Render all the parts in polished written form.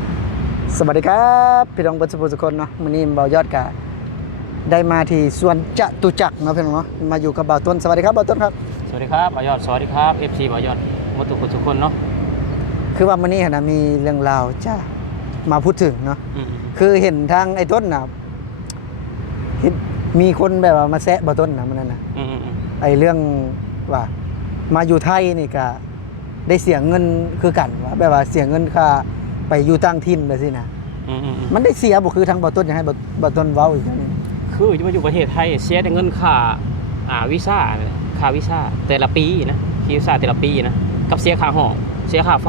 นสวัสดีครับพี่น้องเบิร์ดสุภสุคนเนาะมื้อนี้เบายอดกะได้มาที่สวนจตุจักรเนาะพี่น้องเนาะมาอยู่กับบ่าวต้นสวัสดีครับบ่าวต้นครับสวัสดีครับบอยอดสวัสดีครับ FC บอยอดมตุกุทุกคนเนาะคือว่ามื้อนี้นะมีเรื่องราวจะมาพูดถึงเนาะคือเห็นทางไอ้ต้นนะเห็นมีคนแบบว่ามาแซะบ่าวต้นนะมื้อนั้นนะไอ้เรื่องว่ามาอยู่ไทยนี่ก็ได้เสียเงินคือกันว่าแบบว่าเสียเงินค่าไปอยู่ต่างถิ่นแบบนี้นะมันได้เสียบ่คือทางบ่าวต้นอยากให้บ่าวต้นเว้าอีกจังนึงคือจะมาอยู่ประเทศไทยเสียแต่เงินค่าวีซ่าค่าวีซ่าแต่ละปีนะวีซ่าแต่ละปีนะกับเสียค่าห้องเสียค่าไฟ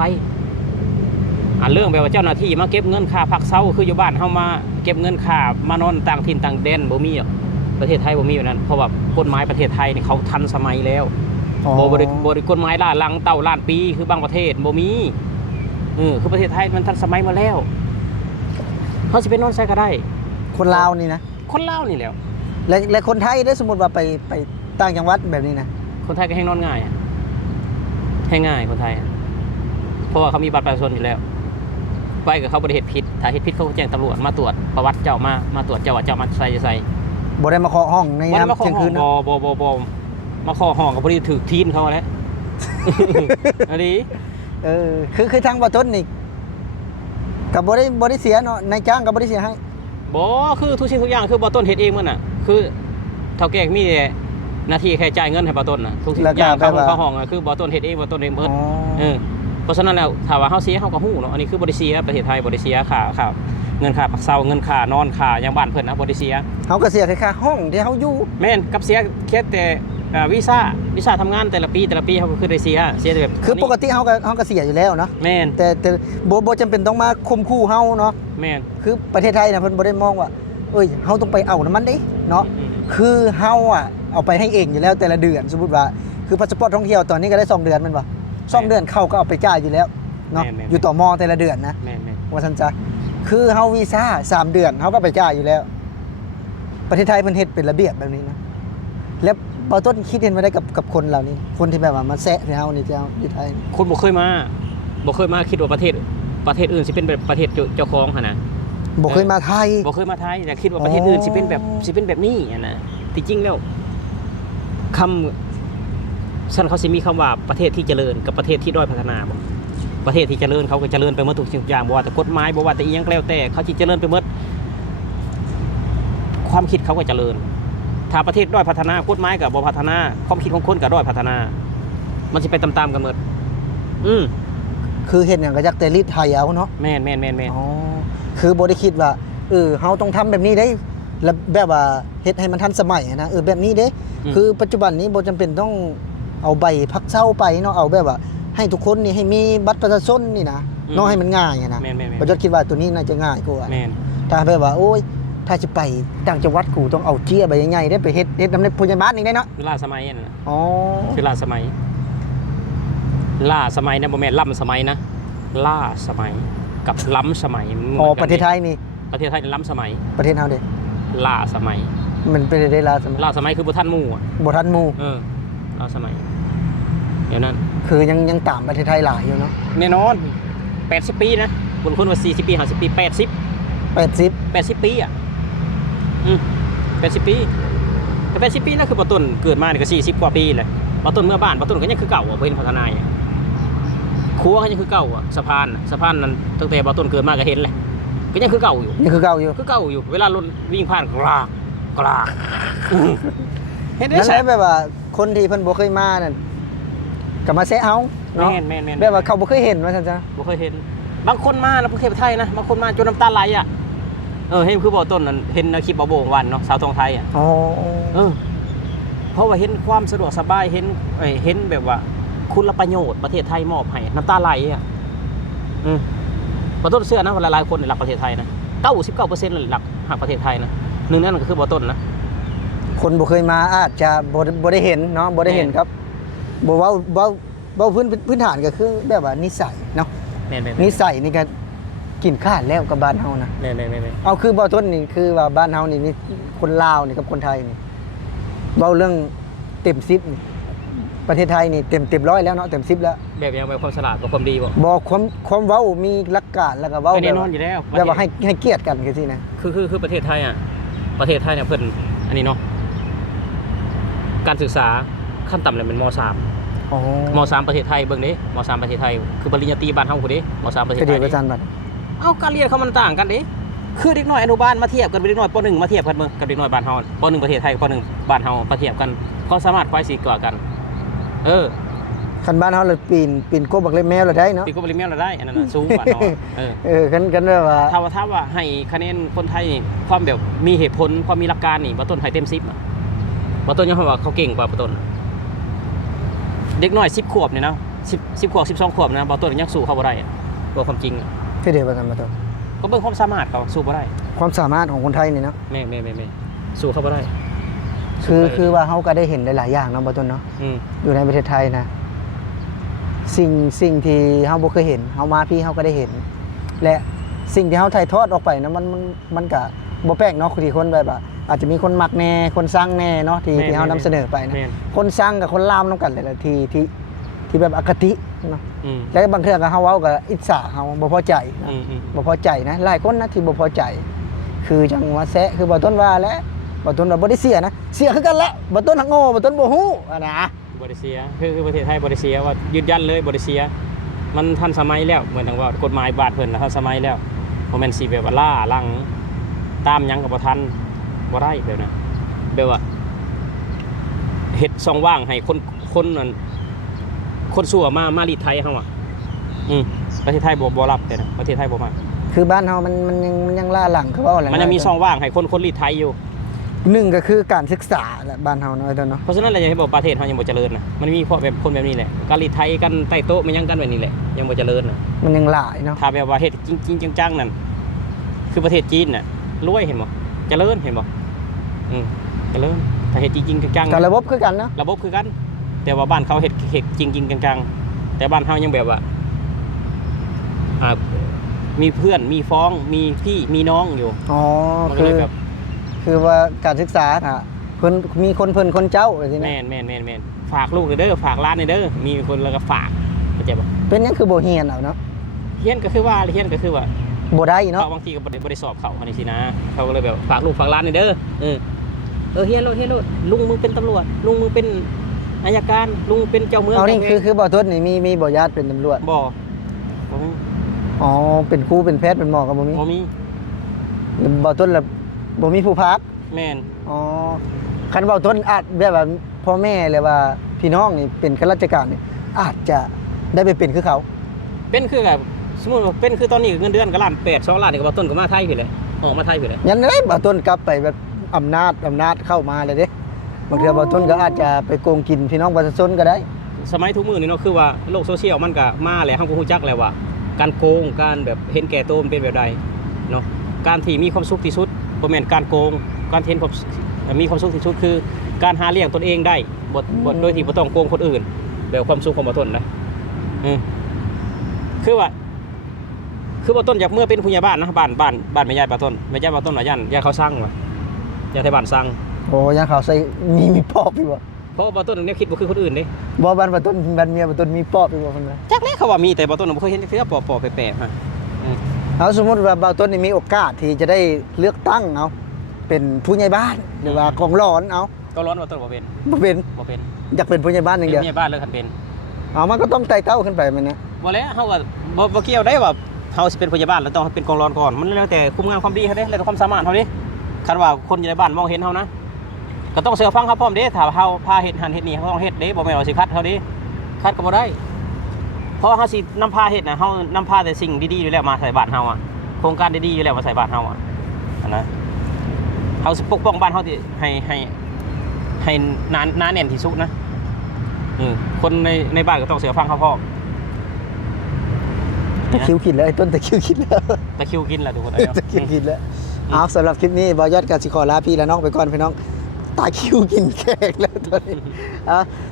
เรื่องแบบว่าเจ้าหน้าที่มาเก็บเงินค่าพักเช้าคืออยู่บ้านเฮามาเก็บเงินค่ามานอนต่างถิ่นต่างแดนบ่มีหรอกประเทศไทยบ่มีอยู่นั้นเพราะว่ากฎหมายประเทศไทยนี่เขาทันสมัยแล้วบ่ได้กฎหมายล้าหลังเต่าล้านปีคือบางประเทศบ่มีคือประเทศไทยมันทันสมัยมาแล้วเขาสิไปนอนใส่ก็ได้คนลาวนี่นะคนลาวนี่แล้วและคนไทยได้สมมุติว่าไปต่างจังหวัดแบบนี้นะคนไทยก็ให้นอนง่ายให้ง่ายคนไทยเพราะว่าเขามีบัตรประชาชนอยู่แล้วไปกับเขาบริเหตุผิดถ้าเหตุผิดเขาก็แจ้งตำรวจมาตรวจประวัติเจ้ามาตรวจเจ้าว่าเจ้ามาใส่บ่ได้มาเคาะห้องในยามเที่ยงคืนนะบ่มาเคาะห้องกับบริถือทีนเขาแล้วอันนี้คือทางบ่ต้นนี่กับบ่ได้เสียเนาะนายจ้างกับบ่ได้เสียให้บ่คือทุกสิ่งทุกอย่างคือบ่ต้นเฮ็ดเองมันน่ะคือเท่าแก่มีหน้าที่แค่จ่ายเงินให้บ่ต้นน่ะทุกสิ่งทุกอย่างเข้าห้องคือบ่ต้นเฮ็ดเองบ่ต้นเองเบิดเพราะฉะนั้นแล้วถ้าว่าเฮาเสียเฮาก็ฮู้เนาะอันนี้คือบ่ได้เสียประเทศไทยบ่ได้เสียค่าเงินค่าพักเช้าเงินค่านอนค่ายังบ้านเพิ่นนะบ่ได้เสียเฮาก็เสียแค่ค่าห้องที่เฮาอยู่แม่นกับเสียแค่แต่วีซ่าทำงานแต่ละปีเฮาก็คือได้เสียแต่แบบคือปกติเฮาก็เสียอยู่แล้วเนาะแม่นแต่บ่จำเป็นต้องมาคุมคู่เฮาเนาะแม่นคือประเทศไทยน่ะเพิ่นบ่ได้มองว่าเฮาต้องไปเอาน้ำมันเด้เนาะคือเฮาเอาไปให้เองอยู่แล้วแต่ละเดือนสมมุติว่าคือพาสปอร์ตท่องเที่ยวตอนนี้ก็ได้2เดือนแม่นบ่2เดือนเข้าก็เอาไปจ่ายอยู่แล้วเนาะอยู่ต่อมอแต่ละเดือนนะว่าซั่นจ้ะคือเฮาวีซ่า3เดือนเฮาก็ไปจ่ายอยู่แล้วประเทศไทยเพิ่นเฮ็ดเป็นระเบียบแบบนี้นะแล้วบ่ต้นคิดเห็นว่าได้กับคนเหล่านี้คนที่แบบว่ามาแซะให้เฮานี่เจ้าอยู่ไทยคนบ่เคยมาคิดว่าประเทศอื่นสิเป็นแบบประเทศเจ้าของหั่นน่ะบ่เคยมาไทยแต่คิดว่าประเทศอื่นสิเป็นแบบนี้นะที่จริงแล้วคำซั่นเขาสิมีคำว่าประเทศที่เจริญกับประเทศที่ด้อยพัฒนาบ่ประเทศที่เจริญเขาก็เจริญไปหมดทุกสิ่งทุกอย่างบ่ว่าแต่กฎหมายบ่ว่าแต่อีหยังก็แล้วแต่เขาสิเจริญไปหมดความคิดเขาก็เจริญถ้าประเทศด้อยพัฒนากฎหมายก็บ่พัฒนาความคิดของคนก็ด้อยพัฒนามันสิไปตามๆกันหมดคือเฮ็ดหยังก็จักแต่รีดไทยเอาเนาะแม่นอ๋อคือบ่ได้คิดว่าเฮาต้องทำแบบนี้ได้แล้วแบบว่าเฮ็ดให้มันทันสมัยนะแบบนี้เด้คือปัจจุบันนี้บ่จำเป็นต้องเอาใบพักเช่าไปเนาะเอาแบบว่าให้ทุกคนนี่ให้มีบัตรประชาชนนี่นะเนาะให้มันง่ายนะบ่จดคิดว่าตัวนี้น่าจะง่ายกว่าถ้าแบบว่าโอ้ยถ้าจะไปต่างจังหวัดกูต้องเอาเจี้ยใบใหญ่ๆได้ไปเฮ็ดนำในพยาบาลนี่ได้เนาะคือล่าสมัยนั่นน่ะคือล่าสมัยนะบ่แม่นล้ำสมัยนะล่าสมัยกับล้ำสมัยประเทศไทยนี่ล้ำสมัยประเทศเฮาเด้ล่าสมัยมันเป็นได้ล่าสมัยคือบ่ทันหมู่บ่ทันหมู่ล่าสมัยเดี๋ยวนั้นคือยังตามประเทศไทยหลายอยู่เนาะแน่นอน80ปีนะคนว่า40ปี50ปี80ปี80ปีแต่80ปีนั่นคือบ่ต้นเกิดมานี่ก็40กว่าปีแหละบ่ต้นเมื่อบ้านบ่ต้นก็ยังคือเก่าบ่เห็นพัฒนาครัวก็ยังคือเก่าสะพานนั้นตั้งแต่บ่ต้นเกิดมาก็เห็นแหละก็ยังคือเก่าอยู่เวลารถวิ่งผ่านกรากเห็นได้ใช่แบบว่าคนที่เพิ่นบ่เคยมานั่นก็มาแซะเฮาเนาะแม่นแบบว่าเขาบ่เคยเห็นว่าซั่นจ้ะบ่เคยเห็นบางคนมาประเทศไทยนะบางคนมาจนน้ำตาไหลเห็นคือบ่ต้นนั้นเห็นในคลิปบ่โบงวันเนาะสาวทองไทยเพราะว่าเห็นความสะดวกสบายเห็นแบบว่าคุณประโยชน์ประเทศไทยมอบให้น้ำตาไหลบ่ต้นเสื้อนะหลายๆคนรักประเทศไทยนะ 99% เลยรักประเทศไทยนะหนึ่งนั่นก็คือบ่ต้นนะคนบ่เคยมาอาจจะบ่ได้เห็นเนาะบ่ได้เห็นครับบ่เว้าพื้นฐานก็คือแบบว่านิสัยเนาะนิสัยนี่ก็กินข้าวแล้วกับบ้านเฮานะเอาคือบ่ต้นนี่คือว่าบ้านเฮานี่คนลาวนี่กับคนไทยนี่เว้าเรื่องเต็ม10นี่ประเทศไทยนี่เต็ม100แล้วเนาะเต็ม10แล้ว แบบยังแบบความฉลาดกับความดีบ่ บอกความเว้ามีหลักการแล้วก็เว้า ก็แน่นอนอยู่แล้ว แบบว่าให้เกียรติกันคือสินะ คือประเทศไทยอ่ะประเทศไทยเนี่ยเพิ่นอันนี้เนาะการศึกษาขั้นต่ำเนี่ยเป็นม.3 อ๋อ ม.3 ประเทศไทยเบิ่งเด้ม.3 ประเทศไทยคือปริญญาตรีบ้านเฮาพุ่นเด้ม.3 ประเทศ ก็ ไท ดี ย ประจันบัด เอ้าการเรียนเขามันต่างกันเด้คือเด็กน้อยอนุบาลมาเทียบกันเป็นเด็กน้อยป .1 มาเทียบกันเบิ่งกับเด็กน้อยบ้านเฮาป .1 ประเทศไทยกับป .1 บ้านเฮามาเทียบกันเขาสามารถควายสีกว่ากันคันบ้านเฮาเลยปีนกบบักเล็บแมวเลยได้เนาะ ปีก็บริเมียเราได้อันนั้นน่ะสูงกว่าเฮากันแบบว่า ถ้าว่าให้คะแนนคนไทยความแบบมีเหตุผลความมีหลักการนี่บ่ต้นให้เต็ม10อ่ะบ่ต้นยังว่าเขาเก่งกว่าบ่ต้นเด็กน้อย10ขวบนี่นะ10ขวบ12ขวบนะบ่ต้นยังสู้เขาบ่ได้บ่ความจริง คือเดียวประจันบัดตัว ก็เบิ่งความสามารถเขาสู้บ่ได้ ความสามารถของคนไทยนี่เนาะ แม่สู้เขาบ่ได้ คือว่าเฮาก็ได้เห็นหลายๆอย่างเนาะบ่ต้นเนาะ อยู่ในประเทศไทยนะสิ่งที่เฮาบ่เคยเห็นเฮามาพี่เฮาก็ได้เห็น และสิ่งที่เฮาถ่ายทอดออกไปนะมันก็บ่แปลกเนาะที่คนแบบว่าอาจจะมีคนมักแน่คนสร้างแน่เนาะที่เฮานำเสนอไปนะคนสร้างกับคนลามนำกันเลยล่ะที่แบบอคติเนาะแล้วบางเทื่อก็เฮาเว้าก็อิจฉาเฮาบ่พอใจนะบ่พอใจนะหลายคนนะที่บ่พอใจ คือจังว่าแซะคือบ่ต้นว่าแล้วบ่ต้นว่าบ่ได้เสียนะเสียคือกันแหละบ่ต้นหักโง่บ่ต้นบ่ฮู้นะ บริเซียคือประเทศไทยบริเซียว่ายืนยันเลยบริเซียมันทันสมัยแล้วเหมือนว่ากฎหมายบาดเพิ่นทันสมัยแล้วบ่แม่นสิแบบว่าล่าลังตามหยังก็บ่ทันบ่ได้แบบนั้นแบบว่าเฮ็ดช่องว่างให้คนนั้นคนชั่วมาลีดไทยเฮาอ่ะประเทศไทยบ่รับแต่นะประเทศไทยบ่มา คือบ้านเฮามันยังล่าหลังคือว่าอะไร มันยังมีช่องว่างให้คนลีดไทยอยู่หนึ่งก็คือการศึกษาแหละบ้านเฮาเนาะไอ้ต้นเนาะเพราะฉะนั้นเราจะให้บอกประเทศเฮายังบ่เจริญนะมันมีพวกแบบคนแบบนี้แหละการลีดไทยกันใต้โต๊ะมันยังกันแบบนี้แหละยังบ่เจริญนะ มันยังหลายเนาะถ้าแบบว่าเฮ็ดจริงๆจังๆนั่นคือประเทศจีนน่ะรวยเห็นบ่เจริญเห็นบ่เจริญถ้าเฮ็ดจริงๆจังๆ แต่ระบบคือกันเนาะระบบคือกันแต่ว่าบ้านเขาเฮ็ดจริงๆจังๆแต่บ้านเฮายังแบบว่ามีเพื่อนมีฟ้องมีพี่มีน้องอยู่อ๋อคือว่าการศึกษาน่ะเพิ่นมีคนเพิ่นคนเจ้าว่าซี่นะแม่นฝากลูกเด้อฝากร้านเด้อมีคนแล้วก็ฝากเข้าใจบ่เป็นหยังคือบ่เฮียนเอาเนาะเฮียนก็คือว่าบ่ได้เนาะบางทีก็บ่ได้สอบเขาอันนี้สินะเขาก็เลยแบบฝากลูกฝากร้านเด้อเฮียนโลดลุงมึงเป็นตำรวจลุงมึงเป็นอัยการลุงเป็นเจ้าเมืองเอานี่คือบ่ต้นนี่มีบ่ญาติเป็นตำรวจบ่อ๋อเป็นครูเป็นแพทย์เป็นหมอก็บ่มีบ่ต้นละบ่มีผู้พักแม่นอ๋อคันบ่ต้นอาจแบบว่าพ่อแม่หรือว่าพี่น้องนี่เป็นข้าราชการนี่อาจจะได้ไปเป็นคือเขาเป็นคือแบบสมมุติว่าเป็นคือตอนนี้เงินเดือนก็ล้าน8 2ล้านนี่ก็บ่ต้นก็มาไทยพี่แหละออกมาไทยพี่แหละยันเลยบ่ต้นกลับไปแบบอำนาจเข้ามาเลยเด้บางทีบ่ต้นก็อาจจะไปโกงกินพี่น้องประชาชนก็ได้สมัยทุกมื้อนี่เนาะคือว่าโลกโซเชียลมันก็มาแล้วเฮาก็ฮู้จักแล้วว่าการโกงการแบบเห็นแก่ตัวมันเป็นแบบใดเนาะการที่มีความสุขที่สุดบ่แม่นการโกงการเห็นความมีความสุขที่สุดคือการหาเลี้ยงตนเองได้บ่โดยที่บ่ต้องโกงคนอื่นแบบความสุขของบ่ต้นนะคือบ่ต้นอยากเมื่อเป็นผู้ใหญ่บ้านนะบ้านแม่ยายบ่ต้นแม่ยายบ่ต้นว่าย่านเขาสร้างว่ะย่านไทบ้านสร้างโอ้ย่านเขาใส่มีปอบอยู่บ่เพราะบ่ต้นเนี่ยคิดบ่คือคนอื่นเด้บ่บ้านบ่ต้นบ้านเมียบ่ต้นมีปอบอยู่บ่เพิ่นว่าจักแล้วเขาว่ามีแต่บ่ต้นบ่เคยเห็นเทื่อปอบแปลกๆฮะเอาสมมุติว่าบ่ต้นนี่มีโอกาสที่จะได้เลือกตั้งเอาเป็นผู้ใหญ่บ้านหรือว่ากองร้อนเอากองร้อนบ่ต้นบ่เป็น อยากเป็นผู้ใหญ่บ้านอย่างเดียวผู้ใหญ่บ้านเลยคันเป็นมันก็ต้องไต่เต้าขึ้นไปมันนะบ่แล้วเฮาก็บ่เกี่ยวได้ว่าเฮาสิเป็นผู้ใหญ่บ้านแล้วต้องเป็นกองร้อนก่อนมันแล้วแต่คุมงานความดีเฮาเด้แล้วแต่ความสามารถเฮาเด้คันว่าคนอยู่ในบ้านมองเห็นเฮานะก็ต้องเชื่อฟังเขาพร้อมเด้ถ้าเฮาพาเฮ็ดหันเฮ็ดนี่เฮาต้องเฮ็ดเด้บ่แม่นว่าสิคัดเฮาเด้คัดก็บ่ได้เพราะเฮาสินำพาเฮ็ดน่ะเฮานำพาแต่สิ่งดีๆอยู่แล้วมาใส่บ้านเฮาอ่ะโครงการดีๆอยู่แล้วมาใส่บ้านเฮาอ่ะนะเฮาสิปกป้องบ้านเฮาที่ให้หนาแน่นที่สุดนะคนในบ้านก็ต้องเชื่อฟังเขาพร้อมตะคิวกินแล้วไอ้ต้นตะคิวกินแล้วตะคิวกินแล้วทุกคนตะคิวกินแล้วเอาสำหรับคลิปนี้บ่ยอดกสิขอลาพี่และน้องไปก่อนพี่น้องตาคิวกินแขกแล้วตอนนี้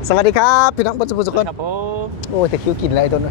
สวัสดีครับพี่น้องทุกคนครับผมโอ้ตะคิวกินแล้วไอ้ต้น